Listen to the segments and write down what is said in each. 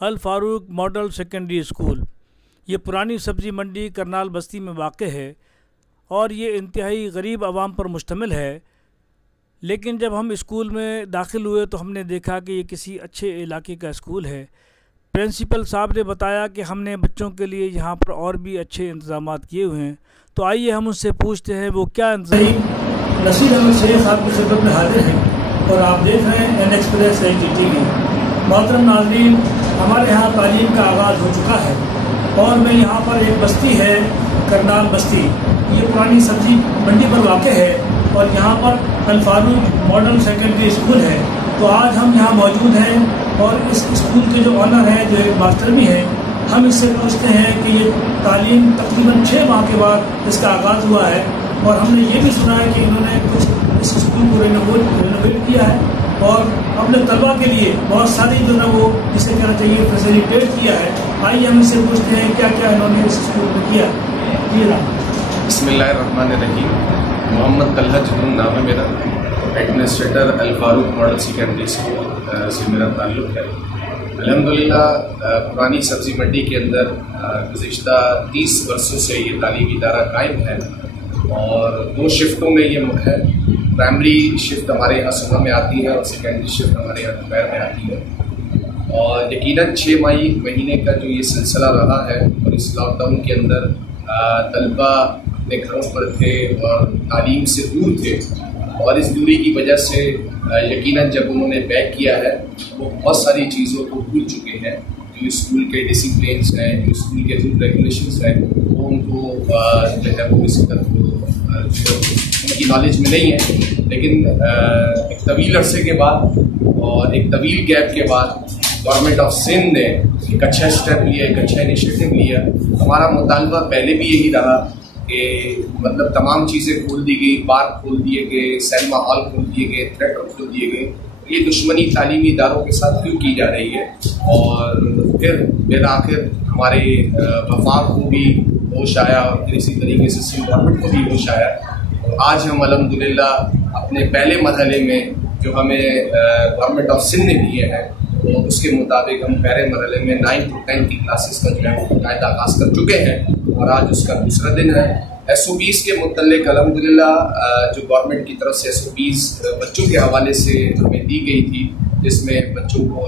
Al Farooq model secondary school یہ پرانی سبزی منڈی کرنال بستی میں واقع ہے اور یہ انتہائی غریب عوام پر مشتمل ہے. لیکن جب ہم اسکول میں داخل ہوئے تو ہم نے دیکھا کہ یہ کسی اچھے علاقے کا اسکول ہے. پرنسپل صاحب نے بتایا کہ ہم نے بچوں کے لیے یہاں پر اور بھی اچھے انتظامات کیے ہوئے ہیں. تو آئیے ہم اس سے پوچھتے ہیں وہ کیا انتظام. نصیر احمد شیخ صاحب کی خدمت میں حاضر ہیں اور آپ دیکھ رہے ہیں این ایکسپریس NDTV. محترم ناظرین، ہمارے یہاں تعلیم کا آغاز ہو چکا ہے اور میں یہاں پر ایک بستی ہے کرنال بستی، یہ پرانی سبزی منڈی پر واقع ہے اور یہاں پر الفاروق ماڈل سیکنڈری اسکول ہے. تو آج ہم یہاں موجود ہیں اور اس اسکول کے جو آنر ہیں، جو ایک ماسٹر بھی ہیں، ہم اس سے پوچھتے ہیں کہ یہ تعلیم تقریباً 6 ماہ کے بعد اس کا آغاز ہوا ہے اور ہم نے یہ بھی سنا ہے کہ انہوں نے کچھ اس اسکول کو رینوویٹ کیا ہے اور اپنے طلباء کے لیے بہت ساری جو نا وہ جسے کہنا چاہیے فیسیلیٹیٹ کیا ہے. آئیے ہم اس سے پوچھتے ہیں کیا کیا انہوں نے اس اسکول میں کیا. جی بسم اللہ الرحمن الرحیم. محمد طلحہ جنون نام ہے میرا، administrator Al Farooq model secondary school سے میرا تعلق ہے. الحمدللہ پرانی سبزی منڈی کے اندر گزشتہ 30 برسوں سے یہ تعلیمی ادارہ قائم ہے اور 2 شفٹوں میں یہ ہے. پرائمری شفٹ ہمارے یہاں صبح میں آتی ہے اور سیکنڈری شفٹ ہمارے یہاں دوپہر میں آتی ہے. اور یقیناً 6 مہینے کا جو یہ سلسلہ رہا ہے اور اس لاک ڈاؤن کے اندر طلبہ اپنے گھروں پر تھے اور تعلیم سے دور تھے اور اس دوری کی وجہ سے یقیناً جب انہوں نے بیک کیا ہے وہ بہت ساری چیزوں کو بھول چکے ہیں. جو اسکول کے ڈسپلینس ہیں، جو اسکول کے رول ریگولیشنس ہیں، وہ ان کو جو ہے وہ اس طرف ان کی نالج میں نہیں ہے. لیکن ایک طویل عرصے کے بعد اور ایک طویل گیپ کے بعد گورنمنٹ آف سندھ نے ایک اچھا اسٹیپ لیا، ایک اچھا انیشیٹو لیا. ہمارا مطالبہ پہلے بھی یہی رہا کہ مطلب تمام چیزیں کھول دی گئی، پارک کھول دیے گئے، سینما ہال کھول دیے گئے، تھیٹر کھول دیے گئے. یہ دشمنی تعلیمی اداروں کے ساتھ کیوں کی جا رہی ہے؟ اور پھر بالآخر ہمارے وفاق کو بھی ہوش آیا اور پھر اسی طریقے سے سندھ گورنمنٹ کو بھی ہوش آیا. آج ہم الحمدللہ اپنے پہلے مرحلے میں جو ہمیں گورنمنٹ آف سندھ نے دیے ہیں تو اس کے مطابق ہم پہلے مرحلے میں 9 to 10 کی کلاسز کا جو ہے وہ باقاعدہ آغاز کر چکے ہیں اور آج اس کا دوسرا دن ہے. SOPs کے متعلق الحمدللہ جو گورنمنٹ کی طرف سے SOPs بچوں کے حوالے سے ہمیں دی گئی تھی، جس میں بچوں کو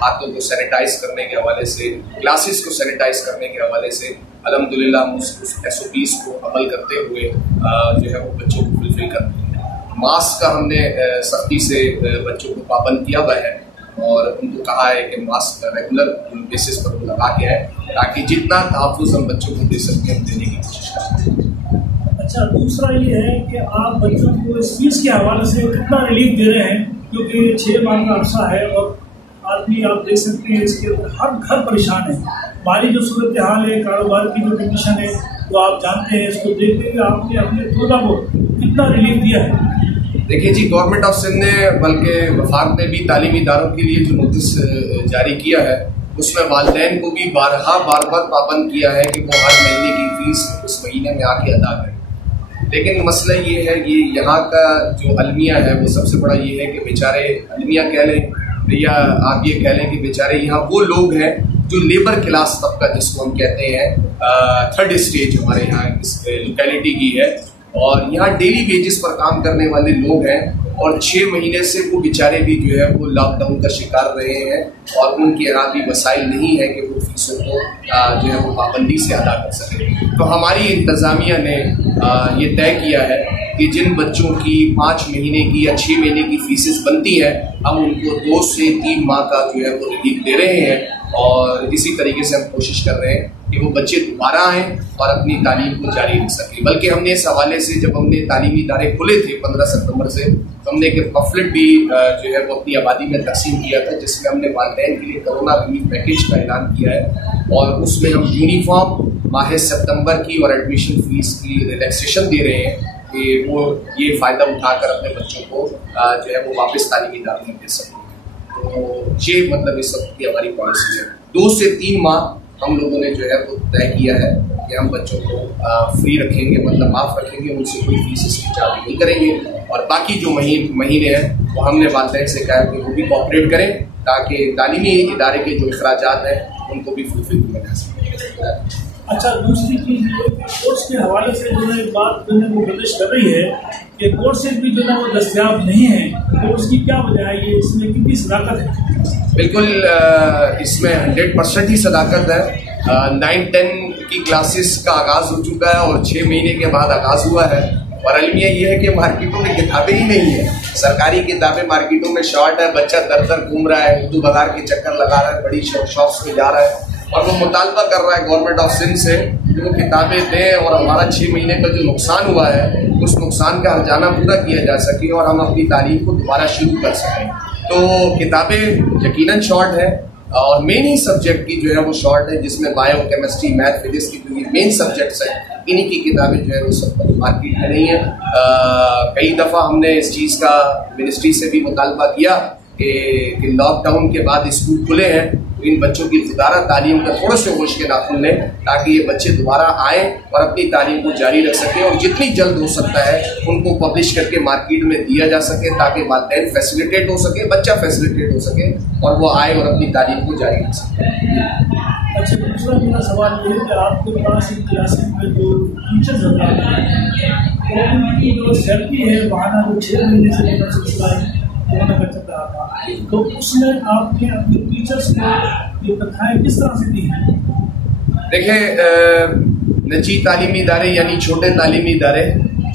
ہاتھوں کو سینیٹائز کرنے کے حوالے سے، کلاسز کو سینیٹائز کرنے کے حوالے سے الحمدللہ ہم اس SOPs کو عمل کرتے ہوئے جو ہے وہ بچوں کو فلفل کرتے ہیں. ماسک کا ہم نے سختی سے بچوں کو پابند کیا ہوا ہے اور ان کو کہا ہے کہ ماسک ریگولر بیسس پر لگا کے ہے تاکہ جتنا تحفظ ہم بچوں کو دے سکتے ہیں ہم دینے کی کوشش کرتے ہیں. اچھا، دوسرا یہ ہے کہ آپ بچوں کو اس فیس کے حوالے سے کتنا ریلیف دے رہے ہیں؟ کیونکہ 6 ماہ کا عرصہ ہے اور آدمی آپ دیکھ سکتے ہیں اس کے ہر گھر پریشان ہے. مالی جو صورتحال ہے، کاروبار کی جو کنڈیشن ہے وہ آپ جانتے ہیں. اس کو دیکھتے ہوئے آپ نے اپنے طلباء کو کتنا ریلیف دیا ہے؟ دیکھیے جی، گورنمنٹ آف سندھ نے بلکہ وفاق نے بھی تعلیمی اداروں کے لیے جو نوٹس جاری کیا ہے اس میں والدین کو بھی بار بار پابند کیا ہے کہ وہ ہر مہینے کی فیس اس مہینے میں آ کے ادا کریں. لیکن مسئلہ یہ ہے کہ یہاں کا جو المیہ ہے وہ سب سے بڑا یہ ہے کہ بیچارے المیہ کہہ لیں یا آپ یہ کہہ لیں کہ بیچارے یہاں وہ لوگ ہیں جو لیبر کلاس طبقہ جس کو ہم کہتے ہیں 3rd اسٹیج ہمارے یہاں اس لوکیلٹی کی ہے اور یہاں ڈیلی ویجز پر کام کرنے والے لوگ ہیں اور 6 مہینے سے وہ بیچارے بھی جو ہے وہ لاک ڈاؤن کا شکار رہے ہیں اور ان کے یہاں بھی وسائل نہیں ہے کہ وہ فیسوں کو جو ہے وہ پابندی سے ادا کر سکیں. تو ہماری انتظامیہ نے یہ طے کیا ہے کہ جن بچوں کی 5 مہینے کی یا 6 مہینے کی فیسز بنتی ہیں ہم ان کو 2 سے 3 ماہ کا جو ہے وہ ریلیف دے رہے ہیں اور اسی طریقے سے ہم کوشش کر رہے ہیں کہ وہ بچے دوبارہ آئیں اور اپنی تعلیم کو جاری رکھ سکیں. بلکہ ہم نے اس حوالے سے جب ہم نے تعلیمی ادارے کھلے تھے 15 ستمبر سے تو ہم نے ایک پفلٹ بھی جو ہے وہ اپنی آبادی میں تقسیم کیا تھا جس میں ہم نے والدین کے لیے کرونا ریلیف پیکیج کا اعلان کیا ہے اور اس میں ہم یونیفارم ماہ ستمبر کی اور ایڈمیشن فیس کی ریلیکسیشن دے رہے ہیں کہ وہ یہ فائدہ اٹھا کر اپنے بچوں کو جو ہے وہ واپس تعلیمی اداروں میں دے سکیں. تو یہ مطلب اس وقت کی ہماری پالیسی ہے. 2 سے 3 ماہ ہم لوگوں نے جو ہے وہ طے کیا ہے کہ ہم بچوں کو فری رکھیں گے، مطلب معاف رکھیں گے، ان سے کوئی فیس اس کی چارج نہیں کریں گے، اور باقی جو مہینے ہیں وہ ہم نے والدین سے کہا کہ وہ بھی کوآپریٹ کریں تاکہ تعلیمی ادارے کے جو اخراجات ہیں ان کو بھی فلفل کیا جا سکے۔ اچھا، دوسری چیز یہ کورس کے حوالے سے جو ہے بات جو ہے وہ گردش کر رہی ہے کہ کورسز بھی جو ہے وہ دستیاب نہیں ہیں، تو اس کی کیا وجہ ہے؟ یہ اس میں کتنی صداقت ہے؟ بالکل اس میں 100% ہی صداقت ہے۔ 9-10 کی کلاسز کا آغاز ہو چکا ہے اور 6 مہینے کے بعد آغاز ہوا ہے، اور المیہ یہ ہے کہ مارکیٹوں میں کتابیں ہی نہیں ہیں، سرکاری کتابیں مارکیٹوں میں شارٹ ہے، بچہ در در گھوم رہا ہے، اردو بازار کے چکر لگا رہا ہے، بڑی شاپس میں جا رہا ہے، اور وہ مطالبہ کر رہا ہے گورنمنٹ آف سندھ سے کہ وہ کتابیں دیں اور ہمارا 6 مہینے کا جو نقصان ہوا ہے اس نقصان کا ہرجانہ پورا کیا جا سکے اور ہم اپنی تعلیم کو دوبارہ شروع کر سکیں۔ تو کتابیں یقیناً شارٹ ہے، اور مین ہی سبجیکٹ کی جو ہے وہ شارٹ ہے، جس میں بایو، کیمسٹری، میتھ، فزکس کی جو یہ مین سبجیکٹس ہیں، انہی کی کتابیں جو ہے وہ سب مارکیٹ میں نہیں ہیں۔ کئی دفعہ ہم نے اس چیز کا منسٹری سے بھی مطالبہ کیا کہ لاک ڈاؤن کے بعد اسکول کھلے ہیں تو ان بچوں کی خودارہ تعلیم کا تھوڑے سے ہوش کے ناخن لیں تاکہ یہ بچے دوبارہ آئیں اور اپنی تعلیم کو جاری رکھ سکیں، اور جتنی جلد ہو سکتا ہے ان کو پبلش کر کے مارکیٹ میں دیا جا سکے تاکہ والدین فیسیلیٹیٹ ہو سکے، بچہ فیسیلیٹیٹ ہو سکے اور وہ آئے اور اپنی تعلیم کو جاری رکھ سکے۔ اچھا، دوسرا میرا سوال یہ ہے کہ آپ کے پاس ان کلاسز میں جو ٹیچرز ہیں تو ان کی جو سیلری ہے وہاں جو 6 مہینے سے لے کر سلسلہ کورونا کا چل رہا تھا، تو اس میں آپ نے اپنے ٹیچرس کو یہ تنخواہیں کس طرح سے دی ہیں؟ دیکھیں، نجی تعلیمی ادارے یعنی چھوٹے تعلیمی ادارے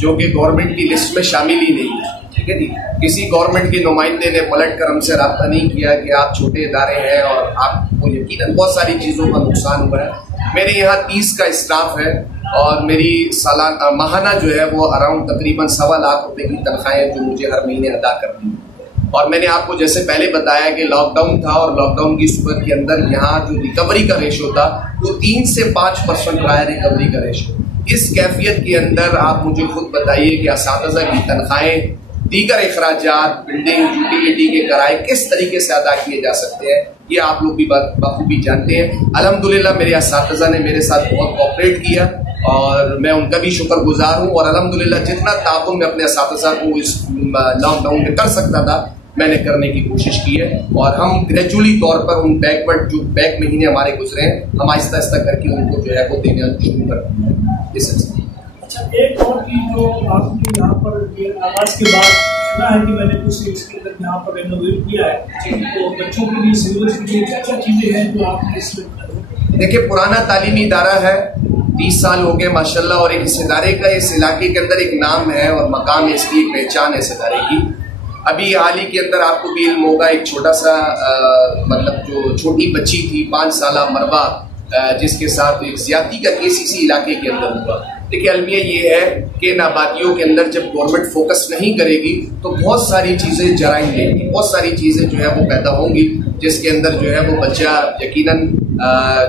جو کہ گورنمنٹ کی لسٹ میں شامل ہی نہیں ہے، ٹھیک ہے جی، کسی گورنمنٹ کے نمائندے نے پلٹ کر ہم سے رابطہ نہیں کیا کہ آپ چھوٹے ادارے ہیں اور آپ کو یقیناً بہت ساری چیزوں کا نقصان ہوا ہے۔ میرے یہاں 30 کا اسٹاف ہے اور میری سالانہ ماہانہ جو ہے وہ اراؤنڈ تقریباً 1.25 لاکھ روپے کی تنخواہیں جو مجھے ہر مہینے ادا کرنی ہیں، اور میں نے آپ کو جیسے پہلے بتایا کہ لاک ڈاؤن تھا اور لاک ڈاؤن کی صورت کے اندر یہاں جو ریکوری کا ریشو تھا وہ 3 سے 5% رہا ہے ریکوری کا ریشو۔ اس کیفیت کے اندر آپ مجھے خود بتائیے کہ اساتذہ کی تنخواہیں، دیگر اخراجات، بلڈنگ، یوٹیلیٹی کے کرائے کس طریقے سے ادا کیے جا سکتے ہیں، یہ آپ لوگ بھی بخوبی جانتے ہیں۔ الحمدللہ میرے اساتذہ نے میرے ساتھ بہت کوآپریٹ کیا اور میں ان کا بھی شکر گزار ہوں، اور الحمدللہ جتنا تعاون میں اپنے اساتذہ کو اس لاک ڈاؤن میں کر سکتا تھا میں نے کرنے کی کوشش کی ہے، اور ہم گریجولی طور پر ان بیک مہینے ہمارے گزرے ہیں ہم آہستہ آہستہ کر کے ان کو جو ہے وہ دینا شروع کر دیا ہے۔ اس سلسلے اچھا، ایک اور چیز جو آپ نے یہاں پر آغاز کے بعد سنا ہے کہ میں نے کچھ اس کے اندر یہاں پر رینوویٹ کیا ہے، تو بچوں کے لیے سہولت کے لیے کیا کیا چیزیں ہیں جو آپ نے اس میں؟ دیکھیے، پرانا تعلیمی ادارہ ہے، 30 سال ہو گئے ماشاءاللہ، اور اس ادارے کا اس علاقے کے اندر ایک نام ہے اور مقام، اس کی ایک پہچان ہے اس ادارے کی۔ ابھی حال ہی کے اندر آپ کو بھی علم ہوگا، ایک چھوٹا سا مطلب جو چھوٹی بچی تھی 5 سالہ مربع، جس کے ساتھ ایک زیادتی کا کیس اسی علاقے کے اندر ہوا۔ دیکھیے، المیہ یہ ہے کہ ان آبادیوں کے اندر جب گورنمنٹ فوکس نہیں کرے گی تو بہت ساری چیزیں جرائم لیں گی، بہت ساری چیزیں جو ہے وہ پیدا ہوں گی، جس کے اندر جو ہے وہ بچہ یقیناً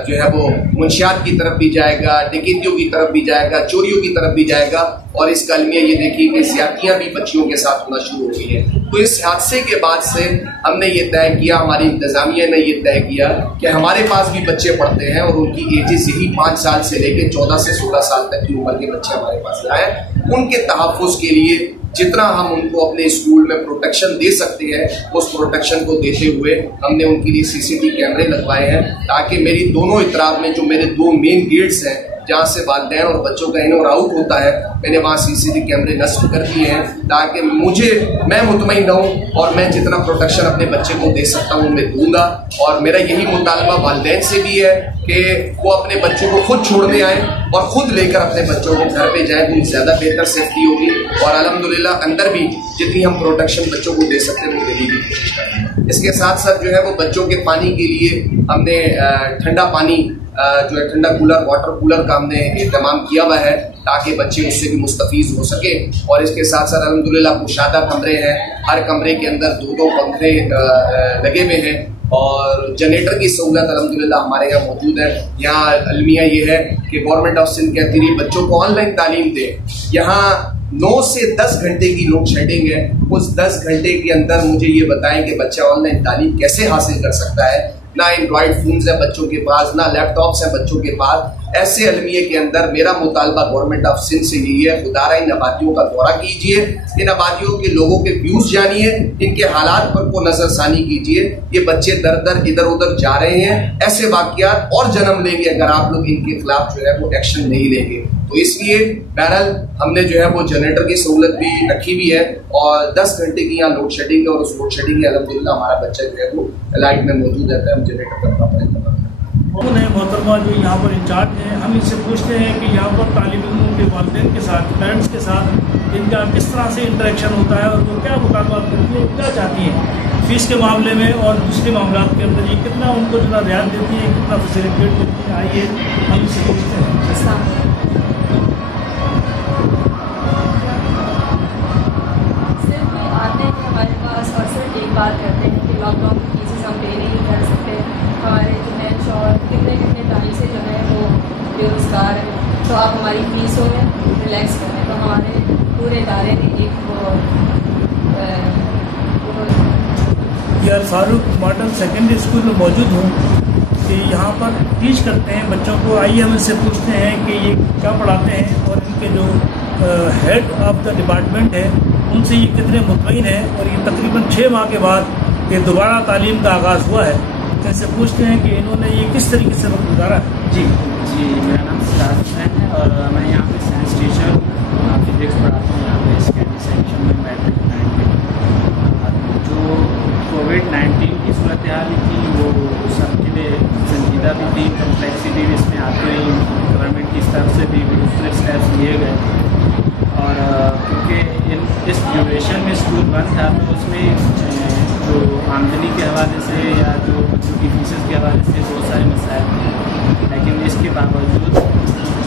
جو ہے وہ منشیات کی طرف بھی جائے گا، ڈکیتیوں کی طرف بھی جائے گا، چوریوں کی طرف بھی جائے گا، اور اس کا المیہ یہ دیکھیے کہ زیادتیاں بھی بچیوں کے ساتھ ہونا شروع ہو گئی ہیں۔ تو اس حادثے کے بعد سے ہم نے یہ طے کیا، ہماری انتظامیہ نے یہ طے کیا کہ ہمارے پاس بھی بچے پڑھتے ہیں اور ان کی ایجز یہی 5 سال سے لے کے 14 سے 16 سال تک کی عمر کے بچے ہمارے پاس آئے، ان کے تحفظ کے لیے جتنا ہم ان کو اپنے اسکول میں پروٹیکشن دے سکتے ہیں اس پروٹیکشن کو دیتے ہوئے ہم نے ان کے لیے CCTV کیمرے لگوائے ہیں، تاکہ میری دونوں اطراف میں جو میرے 2 مین گیٹس ہیں جہاں سے والدین اور بچوں کا ان اور آؤٹ ہوتا ہے، میں نے وہاں CCTV کیمرے نصب کر دیے ہیں تاکہ میں مطمئن رہوں اور میں جتنا پروٹیکشن اپنے بچے کو دے سکتا ہوں میں دوں گا۔ اور میرا یہی مطالبہ والدین سے بھی ہے کہ وہ اپنے بچوں کو خود چھوڑنے آئیں اور خود لے کر اپنے بچوں کو گھر پہ جائیں، تو زیادہ بہتر سیفٹی ہوگی، اور الحمدللہ اندر بھی جتنی ہم پروٹیکشن بچوں کو دے سکتے ہیں وہ دینے کی کوشش کریں گے۔ اس کے ساتھ ساتھ جو ہے وہ بچوں کے پانی کے لیے ہم نے ٹھنڈا پانی جو ہے ٹھنڈا کولر، واٹر کولر کا ہم نے اہتمام کیا ہوا ہے تاکہ بچے اس سے بھی مستفیض ہو سکے، اور اس کے ساتھ ساتھ الحمدللہ کشادہ کمرے ہیں، ہر کمرے کے اندر 2 پنکھے لگے ہوئے ہیں، اور جنریٹر کی سہولت الحمدللہ ہمارے یہاں موجود ہے۔ یہاں المیہ یہ ہے کہ گورنمنٹ آف سندھ کہتی ہے بچوں کو آن لائن تعلیم دے، یہاں 9 سے 10 گھنٹے کی لوڈ شیڈنگ ہے، اس 10 گھنٹے کے اندر مجھے یہ بتائیں کہ بچہ آن لائن تعلیم کیسے حاصل کر سکتا ہے۔ نہ اینڈرائڈ فونز ہیں بچوں کے پاس، نہ لیپ ٹاپس ہیں بچوں کے پاس. ایسے المیے کے اندر میرا مطالبہ گورنمنٹ آف سندھ سے یہی ہے، خدارہ ان آبادیوں کا دورہ کیجیے، ان آبادیوں کے لوگوں کے ویوز جانیے، ان کے حالات پر کو نظر ثانی کیجیے. یہ بچے در در ادھر ادھر جا رہے ہیں، ایسے واقعات اور جنم لیں گے اگر آپ لوگ ان کے خلاف جو ہے وہ ایکشن نہیں لیں گے. تو اس لیے بہرحال ہم نے جو ہے وہ جنریٹر کی سہولت بھی رکھی ہوئی ہے اور 10 گھنٹے کی یہاں لوڈ شیڈنگ ہے، اور اس لوڈ شیڈنگ میں الحمدللہ ہمارا بچہ جو ہے وہ لائٹ میں موجود رہتا ہے. ہم جنریٹر کا پراپر انتظام کرتے ہیں. کون ہے محترمہ جو یہاں پر انچارج ہیں؟ ہم ان سے پوچھتے ہیں کہ یہاں پر طالب علموں کے والدین کے ساتھ، پیرنٹس کے ساتھ ان کا کس طرح سے انٹریکشن ہوتا ہے اور وہ کیا مطالبات کرتی ہیں، کیا چاہتی ہیں فیس کے معاملے میں اور دوسرے معاملات کے اندر، یہ کتنا ان کو جو رعایت دیتی ہیں، کتنا فیسیلیٹیٹ دیتی ہیں. آئیے ہم ان سے پوچھتے ہیں. ہمارے پاس اور صرف ایک بات کرتے ہیں کہ لاک ڈاؤن کی فیسز ہم پے نہیں کر سکتے. ہمارے جو ہیں شوہر کتنے ٹائم سے جو ہے وہ بے روزگار ہیں، تو آپ ہماری فیسوں میں ریلیکس کریں. تو ہمارے پورے ادارے نے ایک یہ الفاروق ماڈل سیکنڈری اسکول میں موجود ہوں کہ یہاں پر ٹیچ کرتے ہیں بچوں کو. آئیے ہم ان سے پوچھتے ہیں کہ یہ کیا پڑھاتے ہیں اور ان کے جو ہیڈ آف دا ڈپارٹمنٹ ہے ان سے یہ کتنے مطمئن ہیں، اور یہ تقریباً 6 ماہ کے بعد یہ دوبارہ تعلیم کا آغاز ہوا ہے. تو ان سے پوچھتے ہیں کہ انہوں نے یہ کس طریقے سے وقت گزارا ہے. جی میرا نام سراج حسین ہے اور میں یہاں پہ سائنس ٹیچر ہوں، فزکس پڑھاتا ہوں یہاں پہ سیکنڈری سیکشن میں میٹرک 9. جو کووڈ-19 کی صورتحال تھی وہ سب کے لیے سنجیدہ بھی تھی، کمپلیکسٹی بھی اس میں آتے ہی گورنمنٹ کی طرف سے بھی مختلف اسٹیپس لیے گئے. اور کیونکہ اس ڈیوریشن میں اسکول بند تھا تو اس میں جو آمدنی کے حوالے سے یا جو بچوں کی فیسز کے حوالے سے بہت سارے مسائل تھے. لیکن اس کے باوجود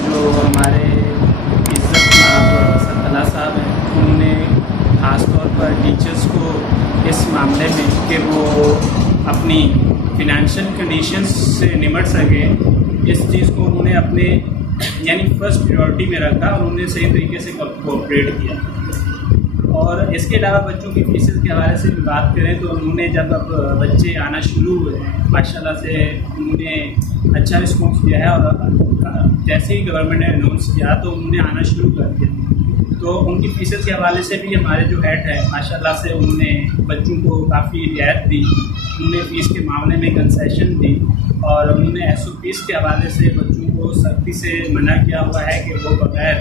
جو ہمارے عزت مآب طلحہ صاحب ہیں انہوں نے خاص طور پر ٹیچرس کو اس معاملے میں کہ وہ اپنی فنانشل کنڈیشنز سے نمٹ سکیں، اس چیز کو انہوں نے اپنے یعنی فرسٹ پریورٹی میں رکھا اور انہوں نے صحیح طریقے سے کوآپریٹ کیا. اور اس کے علاوہ بچوں کی فیسز کے حوالے سے بھی بات کریں تو انہوں نے جب اب بچے آنا شروع ہوئے ماشاء اللہ سے انہوں نے اچھا رسپانس دیا ہے، اور جیسے ہی گورنمنٹ نے اناؤنس کیا تو انہوں نے آنا شروع کر دیا. تو ان کی فیسز کے حوالے سے بھی ہمارے جو ہیڈ ہے ماشاء اللہ سے انہوں نے بچوں کو کافی رعایت دی، انہوں نے فیس کے معاملے میں کنسیشن دی، اور انہوں نے ایس او پیز کے حوالے سے بچوں کو سختی سے منع کیا ہوا ہے کہ وہ بغیر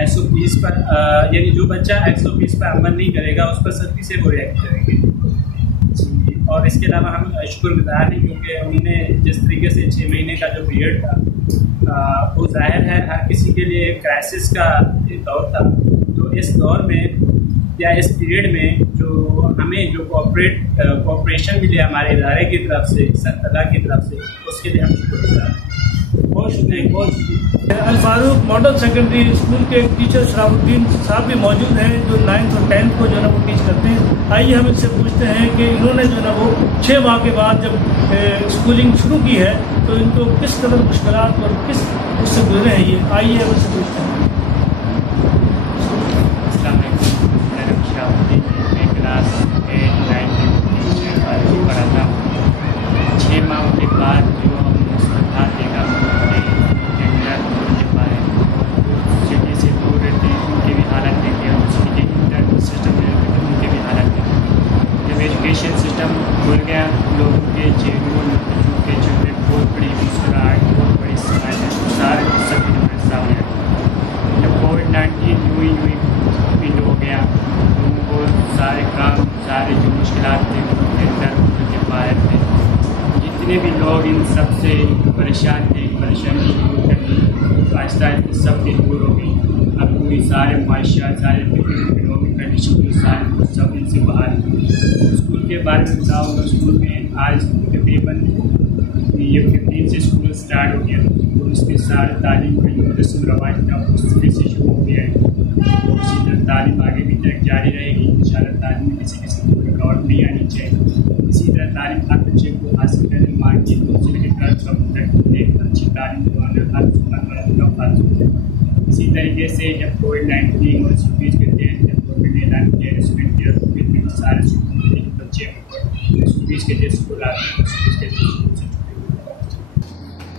ایس او پیز پر یعنی جو بچہ ایس او پیز پر عمل نہیں کرے گا اس پر سختی سے وہ ریئیکٹ کریں گے. اور اس کے علاوہ ہم شکر گزار ہیں کیونکہ انہوں نے جس طریقے سے 6 مہینے کا جو پیریڈ تھا وہ ظاہر ہے ہر کسی کے لیے کرائسس کا دور تھا. تو اس دور میں یا اس پیریڈ میں جو ہمیں جو کوآپریشن ملے ہمارے ادارے کی طرف سے، سر اللہ کی طرف سے، اس کے لیے ہم شکر گزار ہیں. بہت شکریہ. بہت شکریہ. الفاروق ماڈل سیکنڈری اسکول کے ٹیچر شراب الدین صاحب بھی موجود ہیں جو 9th اور 10th کو جو ہے نا وہ ٹیچ کرتے ہیں. آئیے ہم ان سے پوچھتے ہیں کہ انہوں نے جو ہے نا وہ 6 ماہ کے بعد جب اسکولنگ شروع کی ہے تو ان کو کس قدر مشکلات اور کس اس سے گزرے ہیں. یہ آئیے ہم ان سے پوچھتے ہیں. السلام علیکم. میں شراب الدین میں کلاس 8 9 ٹیچر پڑھاتا ہوں. 6 ماہ کے بعد جو ہم نے صورتحال دیکھا سٹی سے دور رہتے ہیں ان کی بھی حالت دیکھے، اور سٹی کے انٹرنل سسٹم میں رہتے ہیں ان کی بھی حالت دیکھے. جب ایجوکیشن سسٹم کھل گیا لوگوں کے چہروں بچوں کے چہرے بہت بڑی مسکراہٹ، بہت بڑی سمائل سارے سب ہمارے سامنے آتے. جب کووڈ-19 یوں ہی فیل ہو گیا لوگوں کو سارے کام سارے جو مشکلات تھے ان کے اندر کے باہر تھے، جتنے بھی لوگ ان سب سے پریشان تھے پریشانی دور کرنی آہستہ آہستہ سب کی دور ہو گئی. اب پوری سارے معاشیات سارے لوگوں کی کنڈیشن سارے سب ان سے باہر ہیں. اسکول کے بارے میں بتاؤں گا. اسکول میں آج تقریباً یہ 15 سے اسکول اسٹارٹ ہو گیا تو اس کے سارے تعلیم کا جو رسم و رواج تھا اس طرح سے شروع ہو گیا ہے. اسی طرح تعلیم آگے بھی تک جاری رہے گی انشاءاللہ. تعلیم میں کسی قسم کی رکاوٹ نہیں آنی چاہیے. اسی طرح تعلیم ہر بچے کو حاصل کرنے مانگی سے لے کے ٹرچ وقت تک ایک اچھی تعلیم دلانا ہر سنت کا فرض ہوتا ہے. اسی طریقے سے جب کووڈ-19 اور اسٹوڈنٹ کے تحت جب گورنمنٹ نے اعلان کیا اسٹوڈنٹ کے سارے بچے اسٹوڈنٹس کے جو اسکول آتے ہیں اسکول کے